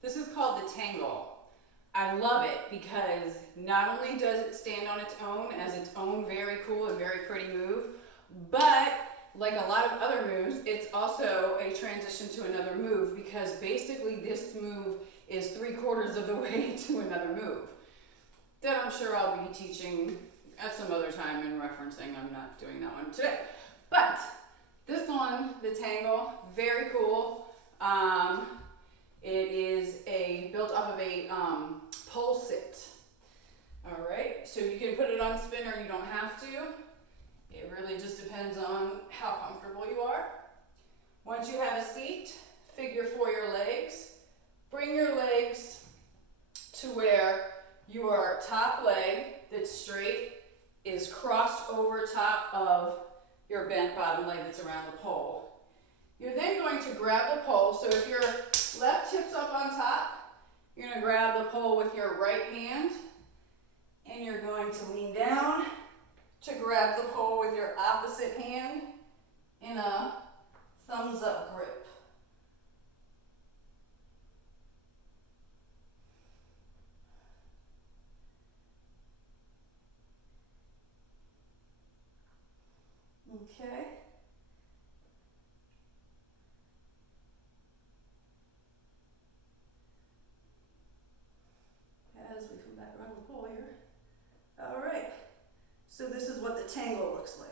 This is called the tangle. I love it because not only does it stand on its own as its own very cool and very pretty move, but like a lot of other moves, it's also a transition to another move because basically this move is 3/4 of the way to another move that I'm sure I'll be teaching at some other time and referencing. I'm not doing that one today. But this one, the tangle, very cool. It is built off of a pole sit. All right, so you can put it on spin or you don't have to. It really just depends on how comfortable you are. Once you have a seat, figure 4 your legs. Bring your legs to where your top leg that's straight is crossed over top of your bent bottom leg that's around the pole. You're then going to grab the pole. So if your left hip's up on top, you're going to grab the pole with your right hand and you're going to lean down to grab the pole with your opposite hand in a thumbs up grip. Okay. As we come back around the pole here. All right. So this is what the tangle looks like.